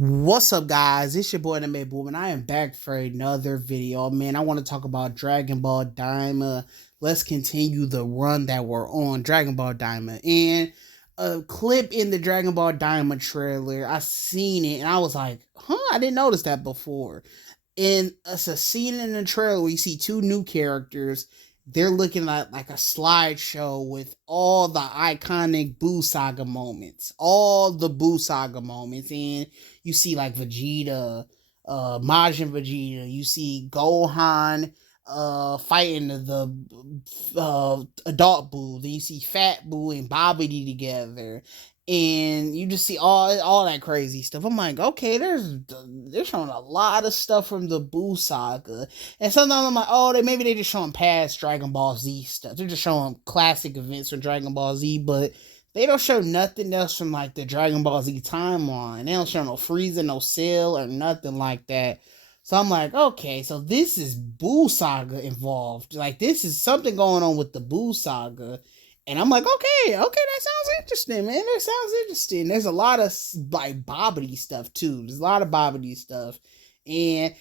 What's up, guys? It's your boy, the May Boom, and I am back for another video. Man, I want to talk about Dragon Ball Daima. Let's continue the run that we're on, Dragon Ball Daima. And a clip in the Dragon Ball Daima trailer, I seen it, and I was like, I didn't notice that before. And it's a scene in the trailer where you see two new characters. They're looking at like a slideshow with all the iconic Buu Saga moments, all the Buu Saga moments, and you see like Vegeta, Majin Vegeta. You see Gohan fighting the adult Buu. Then you see Fat Buu and Babidi together, and you just see all that crazy stuff. I'm like, okay, they're showing a lot of stuff from the Buu saga, and sometimes I'm like, oh, maybe they just showing past Dragon Ball Z stuff. They're just showing classic events from Dragon Ball Z, but they don't show nothing else from like the Dragon Ball Z timeline. They don't show no Frieza, no Cell, or nothing like that. So I'm like, okay, so this is Buu saga involved. Like this is something going on with the Buu saga. And I'm like, okay, that sounds interesting, man. That sounds interesting. There's a lot of like Bobbity stuff too. There's a lot of Bobbity stuff, and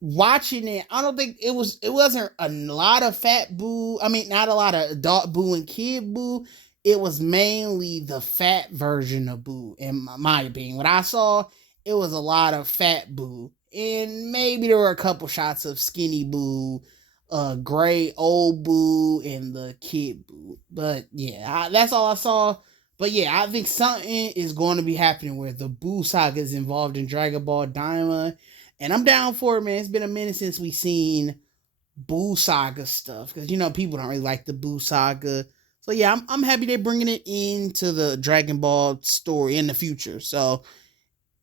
watching it, I don't think it wasn't a lot of Fat Boo. I mean, not a lot of adult Boo and Kid Boo. It was mainly the fat version of Boo, in my opinion. What I saw, it was a lot of Fat Boo, and maybe there were a couple shots of Skinny Boo, gray old Boo, and the Kid Boo. But yeah, that's all I saw. But yeah, I think something is going to be happening where the Boo saga is involved in Dragon Ball Daima, and I'm down for it, man. It's been a minute since we seen Boo saga stuff because people don't really like the Boo saga. So yeah, I'm happy they're bringing it into the Dragon Ball story in the future. So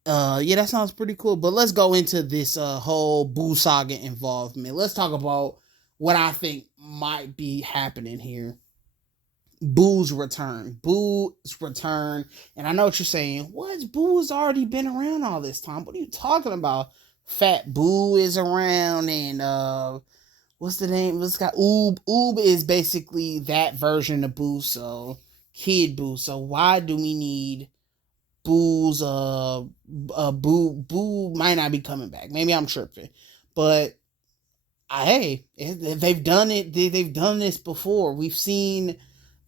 yeah, that sounds pretty cool. But let's go into this whole Boo saga involvement. Let's talk about what I think might be happening here. Boo's return. Boo's return. And I know what you're saying. What? Boo's already been around all this time. What are you talking about? Fat Boo is around, and what's the name? What's got Oob? Oob is basically that version of Boo, so Kid Boo. So why do we need Boo's Boo might not be coming back. Maybe I'm tripping. But hey, they've done it. They've done this before. We've seen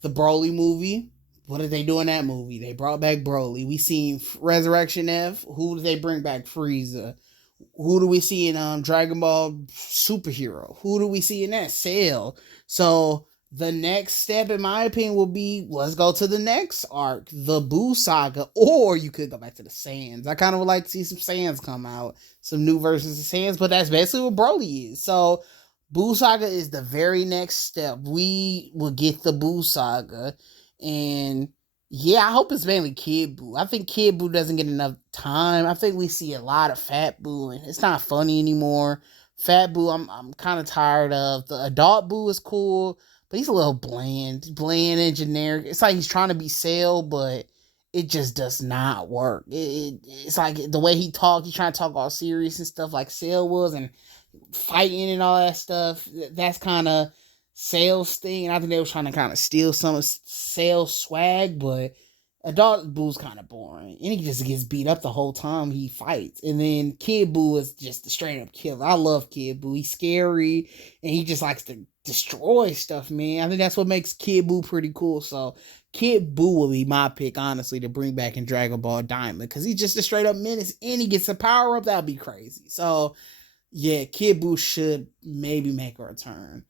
the Broly movie. What did they do in that movie? They brought back Broly. We seen Resurrection F. Who did they bring back? Frieza. Who do we see in Dragon Ball Superhero? Who do we see in that? Cell. So the next step, in my opinion, will be let's go to the next arc, the Boo saga, or you could go back to the Saiyans. I kind of would like to see some Saiyans come out, some new versions of Saiyans, but that's basically what Broly is. So Boo saga is the very next step. We will get the Boo saga, and yeah, I hope it's mainly Kid Boo. I think Kid Boo doesn't get enough time. I think we see a lot of Fat Boo, and it's not funny anymore. Fat Boo, I'm kind of tired of. The adult Boo is cool, but he's a little bland and generic. It's like he's trying to be Cell, but it just does not work. It's like the way he talks, he's trying to talk all serious and stuff like Cell was, and fighting and all that stuff. That's kind of sales thing. And I think they were trying to kind of steal some of sales swag, but adult Boo's kind of boring. And he just gets beat up the whole time he fights. And then Kid Boo is just a straight up killer. I love Kid Boo. He's scary and he just likes to destroy stuff, man. I think that's what makes Kid Boo pretty cool. So Kid Boo will be my pick, honestly, to bring back in Dragon Ball Diamond because he's just a straight up menace and he gets a power up. That'd be crazy. So yeah, Kid Buu should maybe make a return.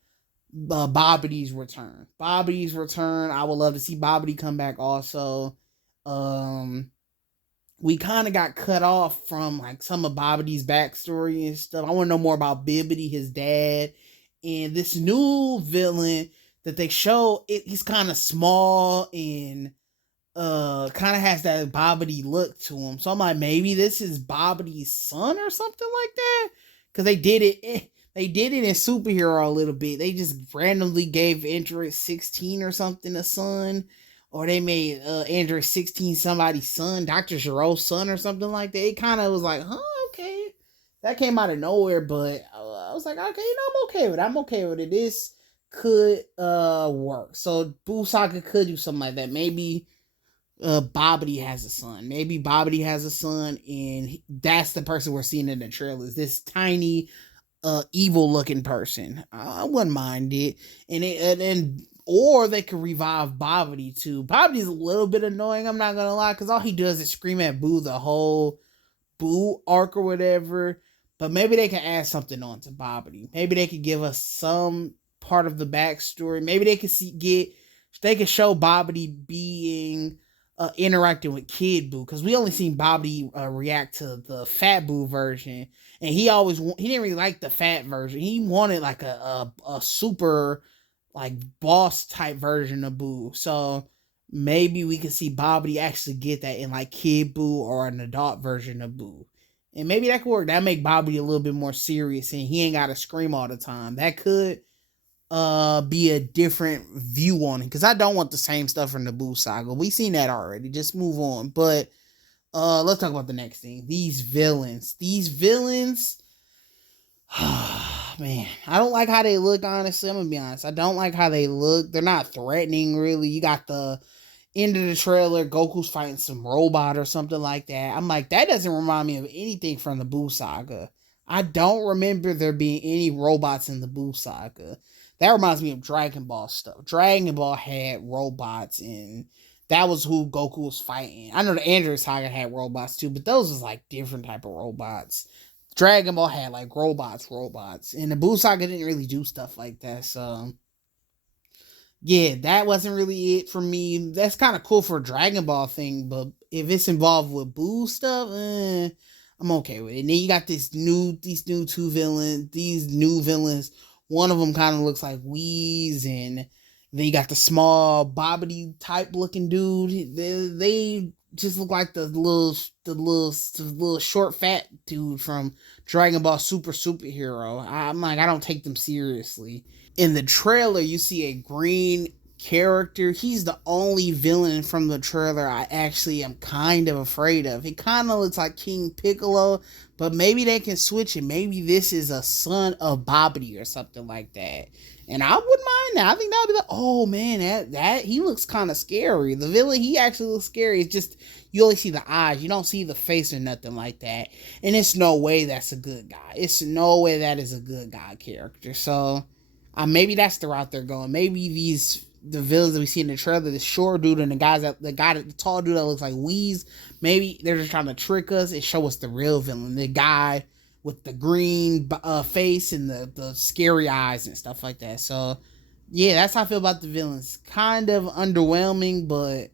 Bobbity's return. Bobbity's return. I would love to see Bobbity come back also. Um, we kind of got cut off from like some of Bobbity's backstory and stuff. I want to know more about Bibbity, his dad, and this new villain that they show. He's kind of small and kind of has that Bobbity look to him. So I'm like, maybe this is Bobbity's son or something like that. Because they did it. They did it in Superhero a little bit. They just randomly gave Android 16 or something a son, or they made Android 16 somebody's son, Dr. Giro's son or something like that. It kind of was like, okay, that came out of nowhere. But I was like, okay, I'm okay with it. I'm okay with it. This could work. So Boo Saga could do something like that. Maybe Bobbity has a son. Maybe Bobbity has a son, and that's the person we're seeing in the trailers. This tiny, evil looking person. I wouldn't mind it, and or they could revive Bobbity too. Bobbity's a little bit annoying. I'm not gonna lie, because all he does is scream at Boo the whole Boo arc or whatever. But maybe they can add something on to Bobbity. Maybe they could give us some part of the backstory. Maybe they could they could show Bobbity being interacting with Kid Boo, because we only seen Bobbity react to the Fat Boo version, and he didn't really like the fat version. He wanted like a super like boss type version of Boo. So maybe we could see Bobbity actually get that in like Kid Boo or an adult version of Boo. And maybe that could work. That make Bobbity a little bit more serious, and he ain't gotta scream all the time. That could be a different view on it, because I don't want the same stuff from the Boo saga. We seen that already. Just move on. But let's talk about the next thing. These villains. Man, I don't like how they look, honestly. I'm gonna be honest. I don't like how they look. They're not threatening, really. You got the end of the trailer, Goku's fighting some robot or something like that. I'm like, that doesn't remind me of anything from the Boo saga. I don't remember there being any robots in the Boo saga. That reminds me of Dragon Ball stuff. Dragon Ball had robots, and that was who Goku was fighting. I know the Android saga had robots too, but those was like different type of robots. Dragon Ball had like robots, and the Boo saga didn't really do stuff like that. So yeah, that wasn't really it for me. That's kind of cool for a Dragon Ball thing, but if it's involved with Boo stuff, I'm okay with it. And then you got these new villains. One of them kind of looks like Wheeze, and then you got the small Bobbity type looking dude. They just look like the little short fat dude from Dragon Ball Superhero. I'm like, I don't take them seriously. In the trailer, you see a green character. He's the only villain from the trailer I actually am kind of afraid of. He kind of looks like King Piccolo, but maybe they can switch it. Maybe this is a son of Bobbity or something like that. And I wouldn't mind that. I think that would be like, oh man, that he looks kind of scary. The villain, he actually looks scary. It's just you only see the eyes, you don't see the face or nothing like that. And it's no way that's a good guy. It's no way that is a good guy character. So maybe that's the route they're going. Maybe the villains that we see in the trailer, the short dude and the tall dude that looks like Wheeze, maybe they're just trying to trick us and show us the real villain, the guy with the green face and the scary eyes and stuff like that. So yeah, that's how I feel about the villains. Kind of underwhelming, but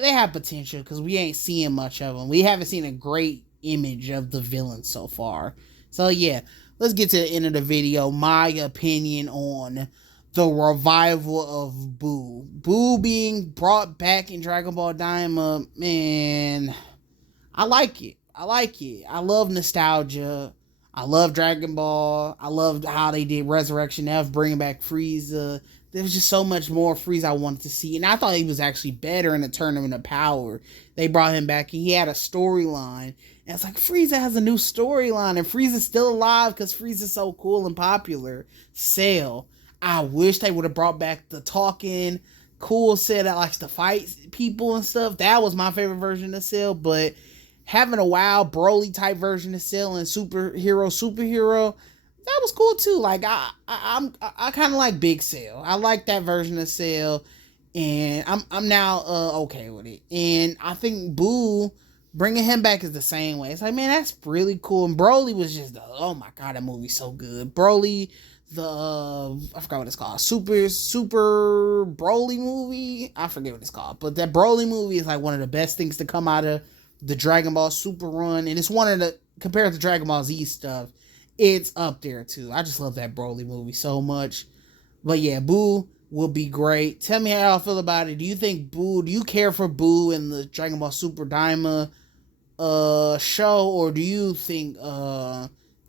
they have potential, because we ain't seeing much of them. We haven't seen a great image of the villains so far. So yeah, let's get to the end of the video. My opinion on the revival of Boo. Boo being brought back in Dragon Ball Daima, man, I like it. I love nostalgia. I love Dragon Ball. I loved how they did Resurrection F, bringing back Frieza. There was just so much more Frieza I wanted to see. And I thought he was actually better in the Tournament of Power. They brought him back, and he had a storyline. And it's like, Frieza has a new storyline, and Frieza's still alive because Frieza's so cool and popular. Cell. I wish they would have brought back the talking, cool Cell that likes to fight people and stuff. That was my favorite version of Cell, but having a wild Broly type version of Cell and superhero, that was cool too. Like I kind of like Big Cell. I like that version of Cell, and I'm now okay with it. And I think Boo, bringing him back is the same way. It's like, man, that's really cool. And Broly was just oh my god, that movie's so good. Broly, I forgot what it's called, super Broly movie. I forget what it's called, but that Broly movie is like one of the best things to come out of the Dragon Ball Super run, and it's one of the, compared to Dragon Ball Z stuff, it's up there too. I just love that Broly movie so much. But yeah, Boo will be great. Tell me how y'all feel about it. Do you care for Boo in the Dragon Ball Super Daima show, or do you think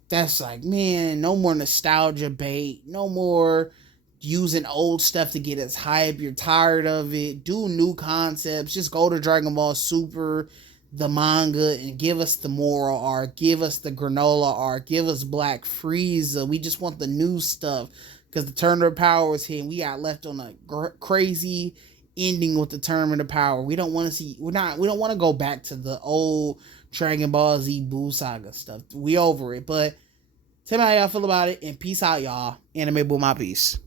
that's like, man, no more nostalgia bait, no more using old stuff to get us hype, you're tired of it, do new concepts, just go to Dragon Ball Super, the manga, and give us the moral arc, give us the granola arc, give us Black Frieza. We just want the new stuff, because the Tournament of Power was here, and we got left on a crazy ending with the Tournament of Power. We don't want to see. We don't want to go back to the old Dragon Ball Z Buu Saga stuff. We over it. But tell me how y'all feel about it, and peace out, y'all. Anime Boo, my peace.